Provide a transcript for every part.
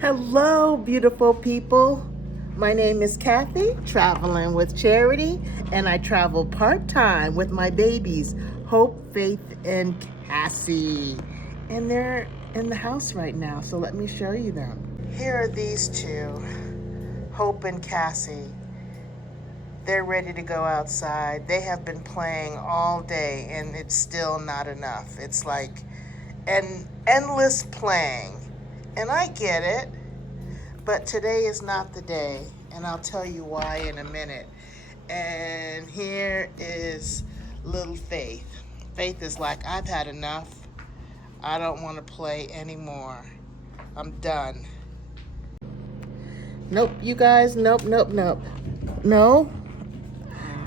Hello, beautiful people. My name is Kathy, traveling with Charity, and I travel part-time with my babies, Hope, Faith, and Cassie. And they're in the house right now, so let me show you them. Here are these two, Hope and Cassie. They're ready to go outside. They have been playing all day, and it's still not enough. It's like an endless playing. And I get it. But today is not the day, and I'll tell you why in a minute. And here is little Faith. Faith is like, I've had enough. I don't want to play anymore. I'm done. Nope, you guys, nope. No.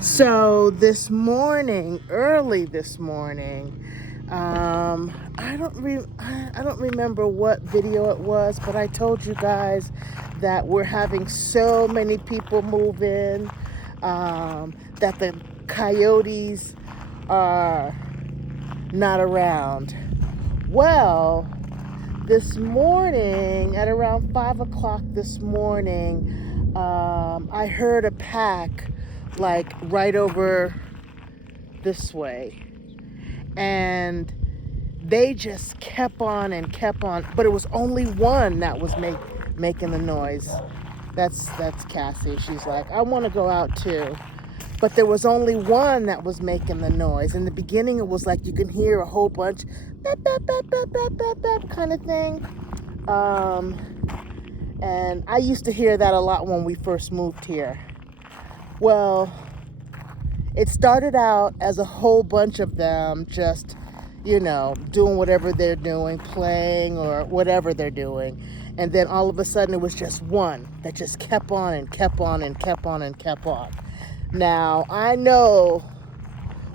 So this morning, early this morning, I don't remember what video it was, but I told you guys that we're having so many people move in, that the coyotes are not around. Well, this morning at around 5 o'clock this morning, I heard a pack like right over this way, and they just kept on and kept on, but it was only one that was making the noise. That's Cassie. She's like, I want to go out too. But there was only one that was making the noise. In the beginning, it was like you can hear a whole bunch, bap, bap, bap, bap, bap, bap, bap, kind of thing. And I used to hear that a lot when we first moved here. Well, it started out as a whole bunch of them just, doing whatever they're doing, playing or whatever they're doing. And then all of a sudden it was just one that just kept on and kept on and kept on and kept on. Now, I know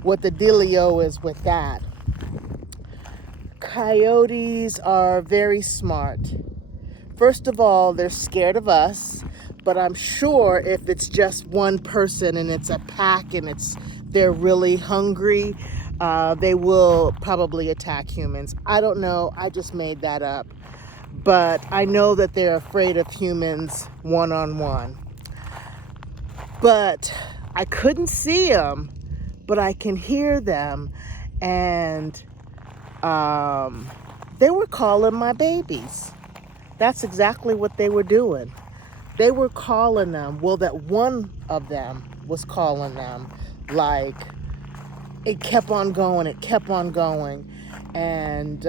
what the dealio is with that. Coyotes are very smart. First of all, they're scared of us, but I'm sure if it's just one person and it's a pack and they're really hungry, they will probably attack humans. I don't know. I just made that up. But I know that they're afraid of humans one-on-one. But I couldn't see them, but I can hear them. And they were calling my babies. That's exactly what they were doing. They were calling them. Well, that one of them was calling them. Like, it kept on going. It kept on going. And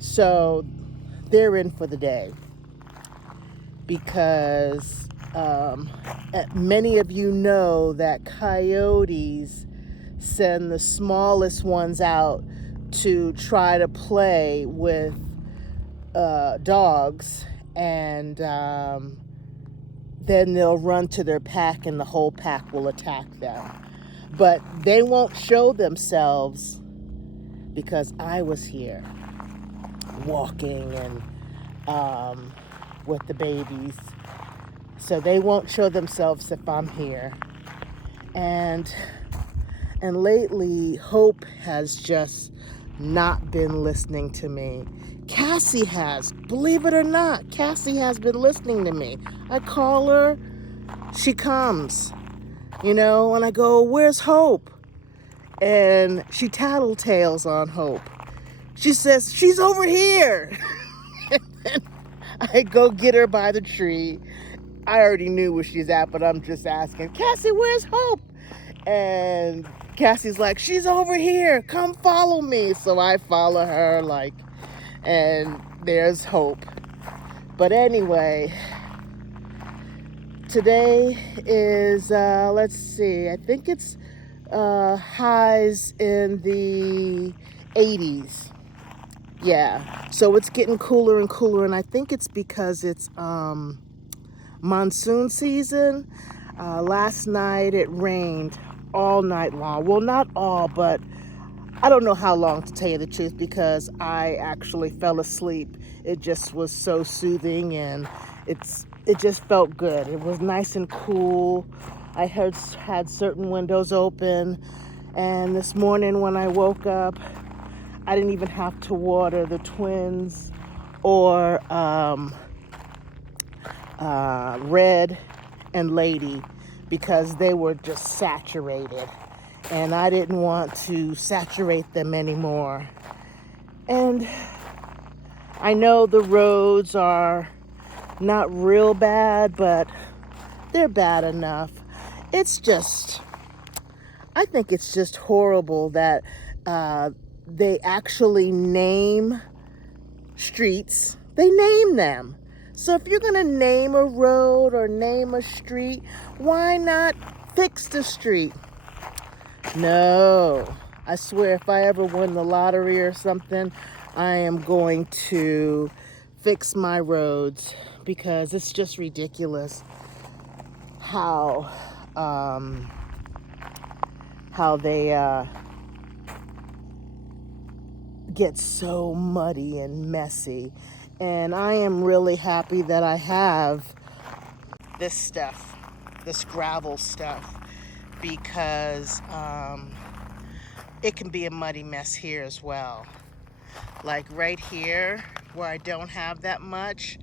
so they're in for the day. Because many of you know that coyotes send the smallest ones out to try to play with dogs, and then they'll run to their pack and the whole pack will attack them. But they won't show themselves because I was here walking and with the babies. So they won't show themselves if I'm here. And lately, Hope has just not been listening to me. Cassie has. Believe it or not, Cassie has been listening to me. I call her, she comes, and I go, where's Hope? And she tattletales on Hope. She says, she's over here. And then I go get her by the tree. I already knew where she's at, but I'm just asking, Cassie, where's Hope? And Cassie's like, she's over here. Come follow me. So I follow her, and there's Hope. But anyway, today is, let's see, I think it's highs in the 80s. Yeah, so it's getting cooler and cooler, and I think it's because it's monsoon season. Last night it rained all night long. Well, not all, but I don't know how long, to tell you the truth, because I actually fell asleep. It just was so soothing, and it just felt good. It was nice and cool. I had certain windows open, and this morning when I woke up, I didn't even have to water the twins or Red and Lady, because they were just saturated. And I didn't want to saturate them anymore. And I know the roads are not real bad, but they're bad enough. It's just, I think it's just horrible that they actually name streets. They name them. So if you're gonna name a road or name a street, why not fix the street? No, I swear if I ever win the lottery or something, I am going to fix my roads, because it's just ridiculous how they get so muddy and messy. And I am really happy that I have this stuff, this gravel stuff, because it can be a muddy mess here as well. Like right here where I don't have that much,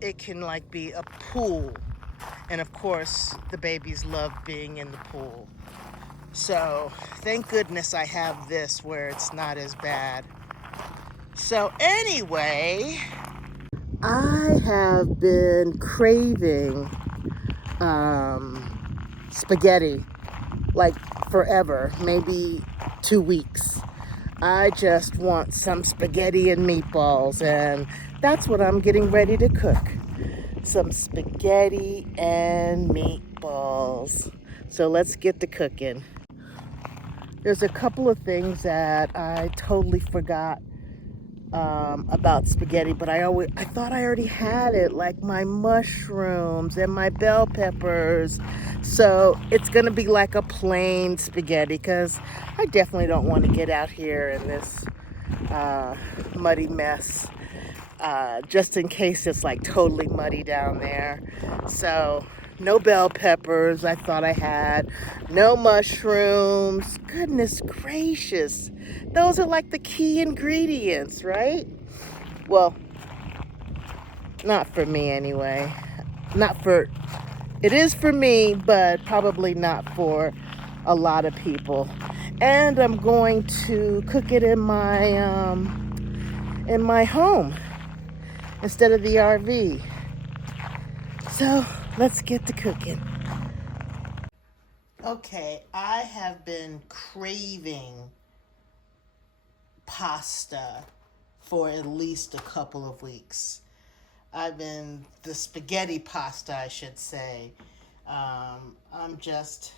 it can like be a pool. And of course, the babies love being in the pool. So thank goodness I have this where it's not as bad. So anyway, I have been craving spaghetti like forever, maybe 2 weeks. I just want some spaghetti and meatballs, and that's what I'm getting ready to cook. Some spaghetti and meatballs. So let's get to cooking. There's a couple of things that I totally forgot about spaghetti, but I thought I already had it, like my mushrooms and my bell peppers. So it's gonna be like a plain spaghetti, because I definitely don't want to get out here in this muddy mess, just in case it's like totally muddy down there. So no bell peppers, I thought I had. No mushrooms. Goodness gracious. Those are like the key ingredients, right? Well, not for me anyway. It is for me, but probably not for a lot of people. And I'm going to cook it in my home instead of the RV. So let's get to cooking. Okay, I have been craving pasta for at least a couple of weeks. The spaghetti pasta, I should say. I'm just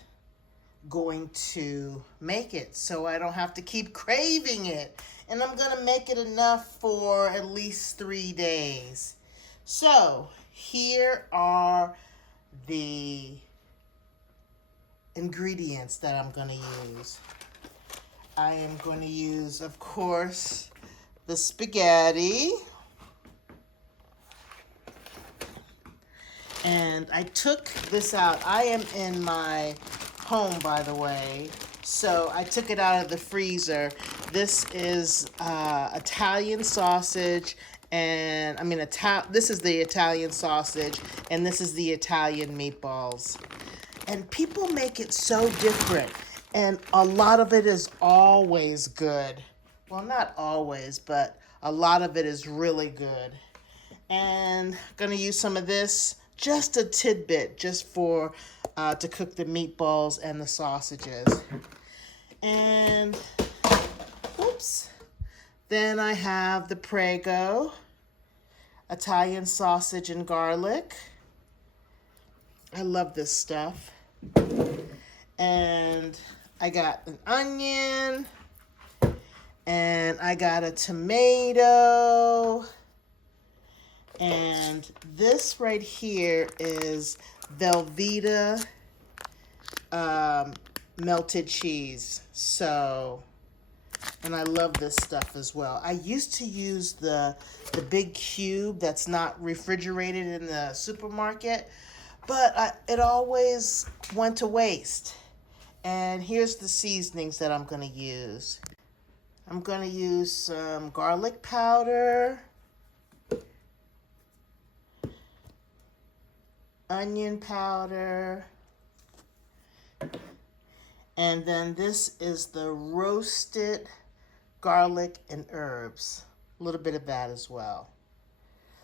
going to make it so I don't have to keep craving it. And I'm going to make it enough for at least 3 days. So here are the ingredients that I'm going to use. I am going to use, of course, the spaghetti. And I took this out. I am in my home, by the way. So I took it out of the freezer. This is Italian sausage, and this is the Italian sausage, and this is the Italian meatballs. And people make it so different, and a lot of it is always good. Well, not always, but a lot of it is really good. And gonna use some of this, just a tidbit, just for to cook the meatballs and the sausages. And oops, then I have the Prego, Italian sausage and garlic. I love this stuff. And I got an onion, and I got a tomato, and this right here is Velveeta melted cheese. So, and I love this stuff as well. I used to use the big cube that's not refrigerated in the supermarket, but it always went to waste. And here's the seasonings that I'm going to use. I'm going to use some garlic powder, onion powder. And then this is the roasted garlic and herbs. A little bit of that as well.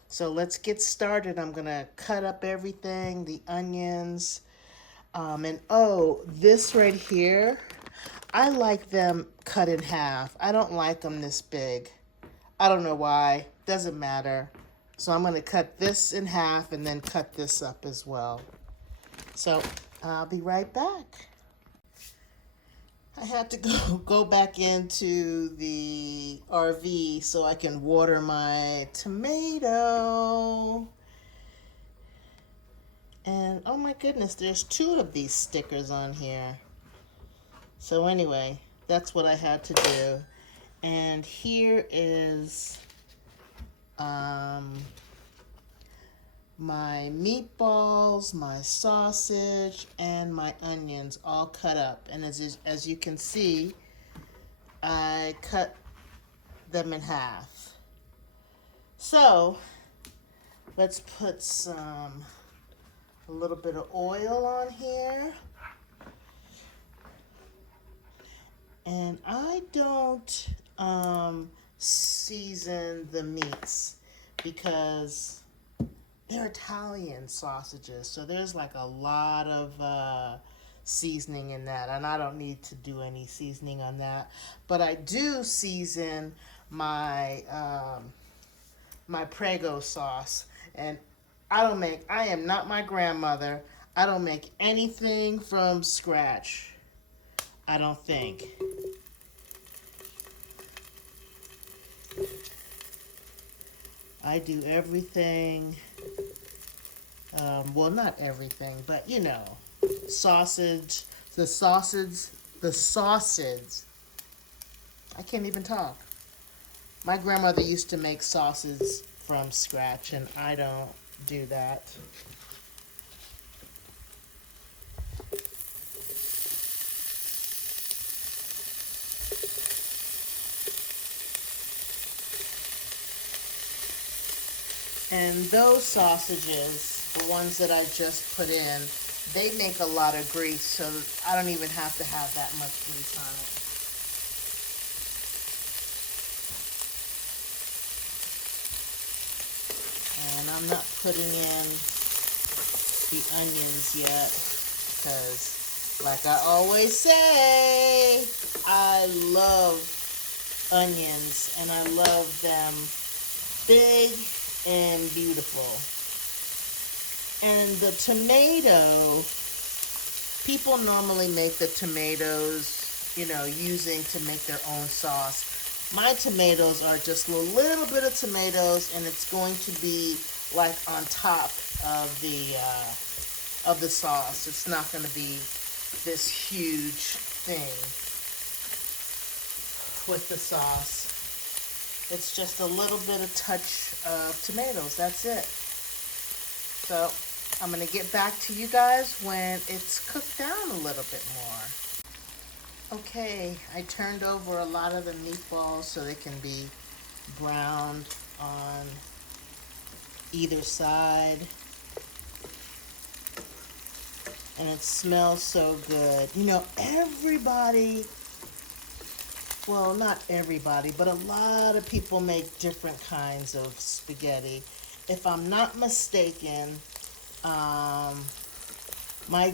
So let's get started. I'm going to cut up everything, the onions. And oh, this right here, I like them cut in half. I don't like them this big. I don't know why. Doesn't matter. So I'm going to cut this in half and then cut this up as well. So I'll be right back. I had to go back into the RV so I can water my tomato. And oh my goodness, there's 2 of these stickers on here. So anyway, that's what I had to do. And here is my meatballs, my sausage, and my onions all cut up. And as you can see, I cut them in half. So let's put a little bit of oil on here. And I don't season the meats because they're Italian sausages, so there's like a lot of seasoning in that, and I don't need to do any seasoning on that. But I do season my my Prego sauce, and I am not my grandmother. I don't make anything from scratch. I don't think. I do everything. Well, not everything, but you know, sausage, the sausage. I can't even talk. My grandmother used to make sausage from scratch, and I don't do that. And those sausages, the ones that I just put in, they make a lot of grease, so I don't even have to have that much grease on it. And I'm not putting in the onions yet, because like I always say, I love onions, and I love them big and beautiful. And the tomato, people normally make the tomatoes, you know, using to make their own sauce. My tomatoes are just a little bit of tomatoes, and it's going to be like on top of the sauce. It's not going to be this huge thing with the sauce. It's just a little bit of touch of tomatoes. That's it. So I'm going to get back to you guys when it's cooked down a little bit more. Okay, I turned over a lot of the meatballs so they can be browned on either side. And it smells so good. You know, everybody, well, not everybody, but a lot of people make different kinds of spaghetti. If I'm not mistaken, my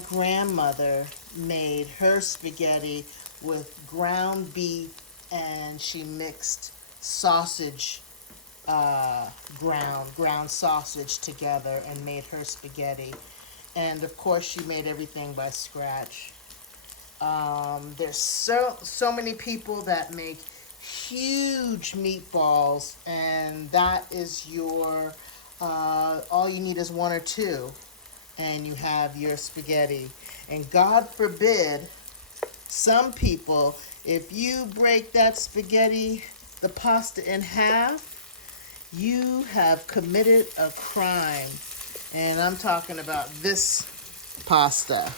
grandmother made her spaghetti with ground beef, and she mixed sausage, ground sausage together and made her spaghetti. And of course she made everything by scratch. There's so many people that make huge meatballs, and that is your, all you need is 1 or 2, and you have your spaghetti. And God forbid, some people, if you break that spaghetti, the pasta in half, you have committed a crime. And I'm talking about this pasta.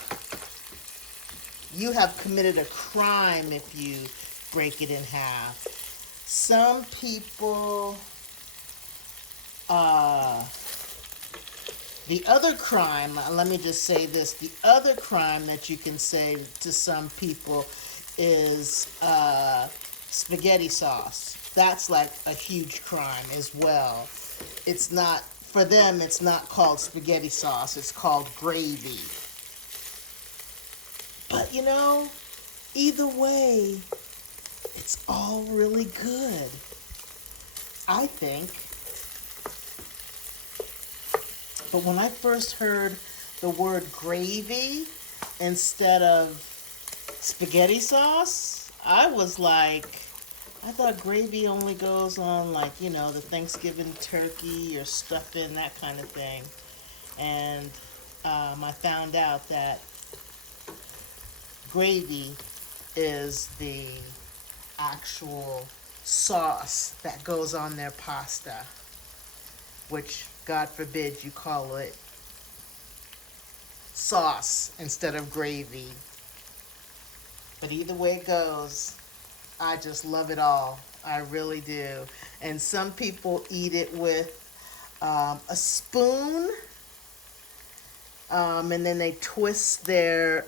You have committed a crime if you break it in half. Some people The other crime, let me just say this, the other crime that you can say to some people is spaghetti sauce. That's like a huge crime as well. It's not, for them, it's not called spaghetti sauce, it's called gravy. But you know, either way, it's all really good, I think. But when I first heard the word gravy instead of spaghetti sauce, I was like, I thought gravy only goes on, like, you know, the Thanksgiving turkey or stuffing, that kind of thing. And I found out that gravy is the actual sauce that goes on their pasta, which, God forbid, you call it sauce instead of gravy. But either way it goes, I just love it all. I really do. And some people eat it with a spoon, and then they twist their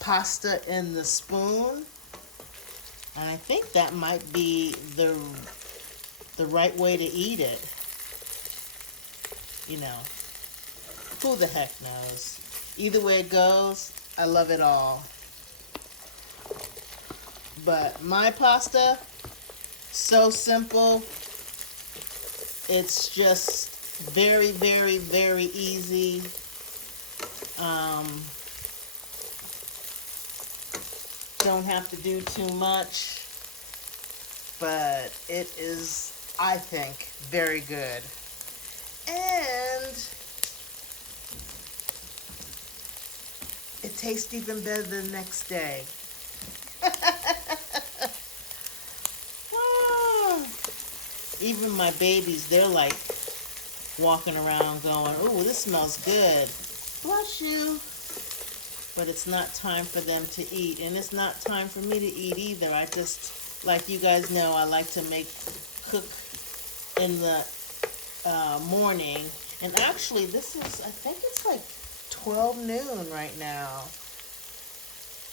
pasta in the spoon. And I think that might be the right way to eat it. You know, who the heck knows? Either way it goes, I love it all. But my pasta, so simple. It's just very, very, very easy. Don't have to do too much, but it is, I think, very good. And it tastes even better the next day. Even my babies, they're like walking around going, "Oh, this smells good. Bless you." But it's not time for them to eat. And it's not time for me to eat either. I just, like you guys know, I like to cook in the morning. And actually, this is, I think it's like 12 noon right now.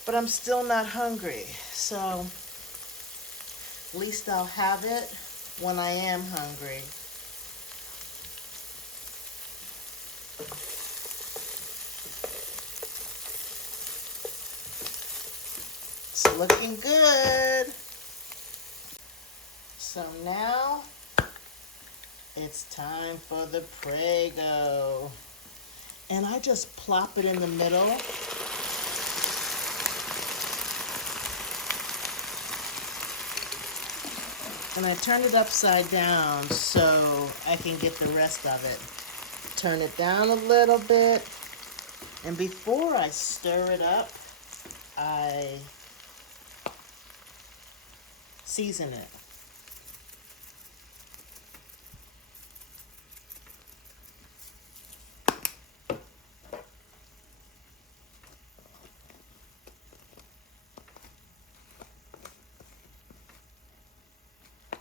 But I'm still not hungry. So at least I'll have it when I am hungry. It's looking good. So now it's time for the Prego. And I just plop it in the middle. And I turn it upside down so I can get the rest of it. Turn it down a little bit. And before I stir it up, I season it.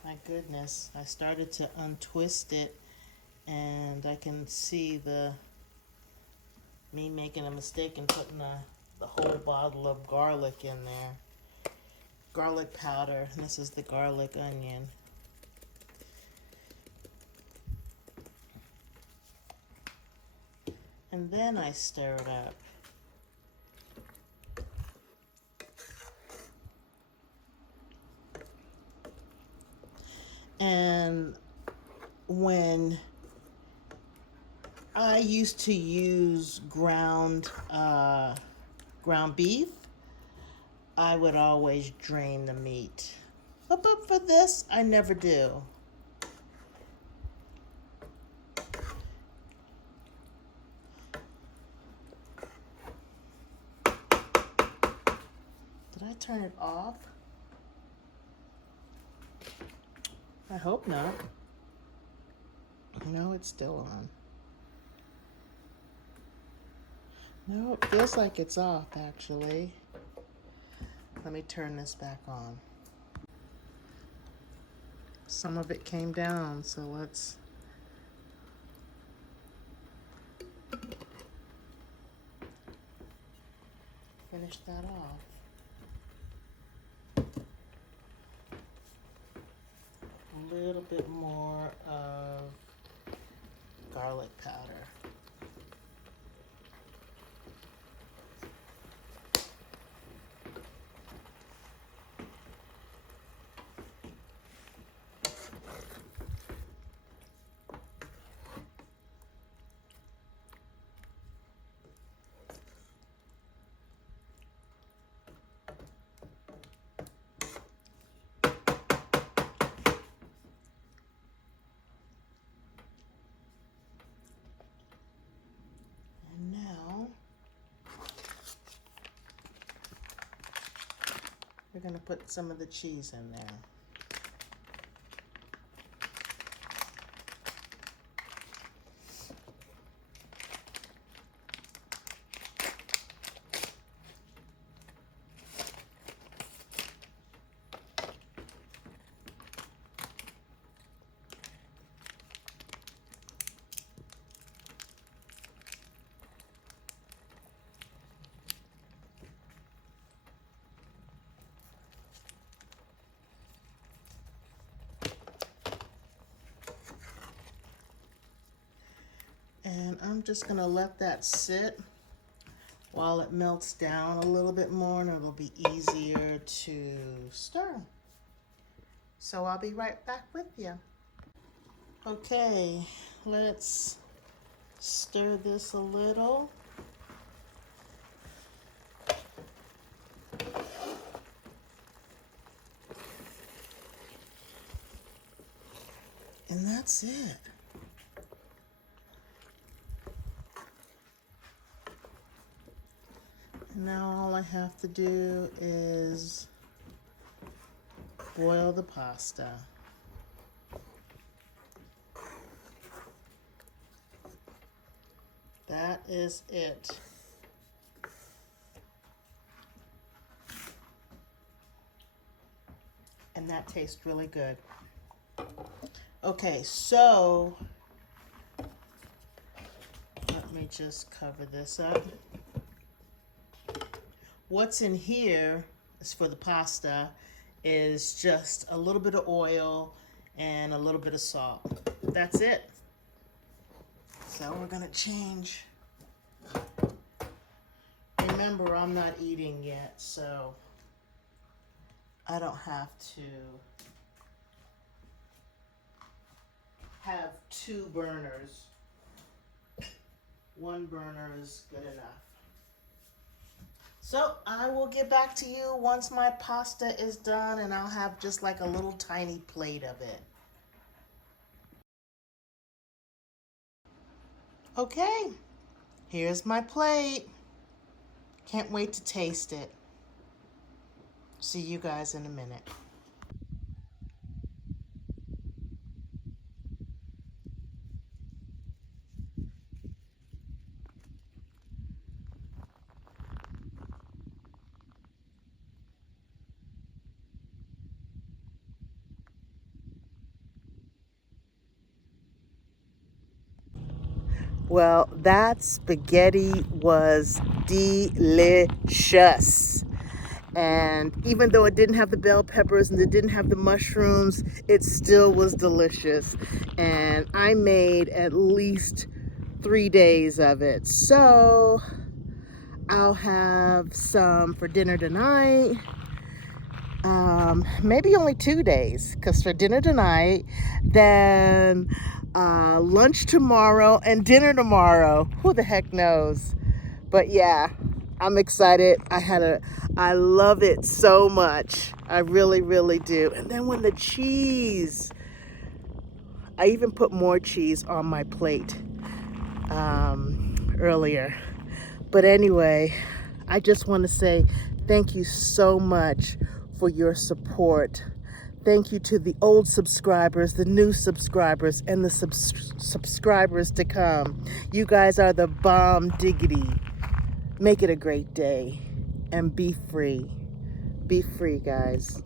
My goodness, I started to untwist it and I can see me making a mistake and putting the whole bottle of garlic in there. Garlic powder. This is the garlic onion. And then I stir it up. And when I used to use ground beef, I would always drain the meat. But for this, I never do. Did I turn it off? I hope not. No, it's still on. No, it feels like it's off, actually. Let me turn this back on. Some of it came down, so let's... finish that off. A little bit more of garlic powder. We're going to put some of the cheese in there. And I'm just gonna let that sit while it melts down a little bit more, and it'll be easier to stir. So I'll be right back with you. Okay, let's stir this a little. And that's it. Now all I have to do is boil the pasta. That is it. And that tastes really good. Okay, so let me just cover this up. What's in here is for the pasta is just a little bit of oil and a little bit of salt. That's it. So we're gonna change. Remember, I'm not eating yet, so I don't have to have 2 burners. 1 burner is good enough. So I will get back to you once my pasta is done, and I'll have just like a little tiny plate of it. Okay, here's my plate. Can't wait to taste it. See you guys in a minute. Well, that spaghetti was delicious. And even though it didn't have the bell peppers and it didn't have the mushrooms, it still was delicious. And I made at least 3 days of it. So I'll have some for dinner tonight. Maybe only 2 days, because for dinner tonight, then lunch tomorrow, and dinner tomorrow. Who the heck knows? But yeah, I'm excited. I love it so much. I really, really do. And then when the cheese, I even put more cheese on my plate earlier. But anyway, I just want to say thank you so much for your support. Thank you to the old subscribers, the new subscribers, and the subscribers to come. You guys are the bomb diggity. Make it a great day and be free. Be free, guys.